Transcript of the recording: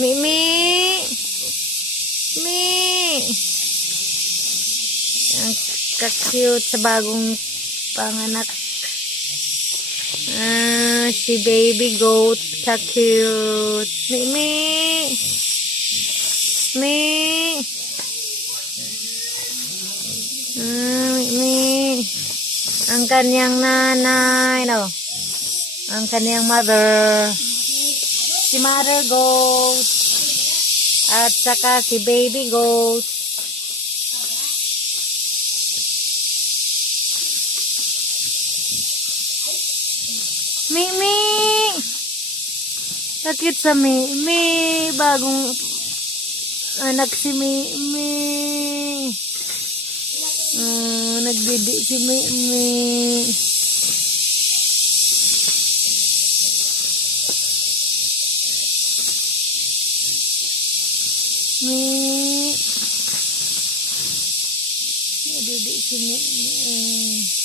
Mimi. Mi. Ang ka-cute sa bagong panganak. Si baby goat. Ka-cute. Mimi. Mi. Mimi. Ang kanyang nanay. No? Ang kanyang mother. Si mother goat. At saka si baby goat. Mimi! Takit sa Mimi. Bagong anak si Mimi. Nagdidi si Mimi. Nagdidi si Mimi.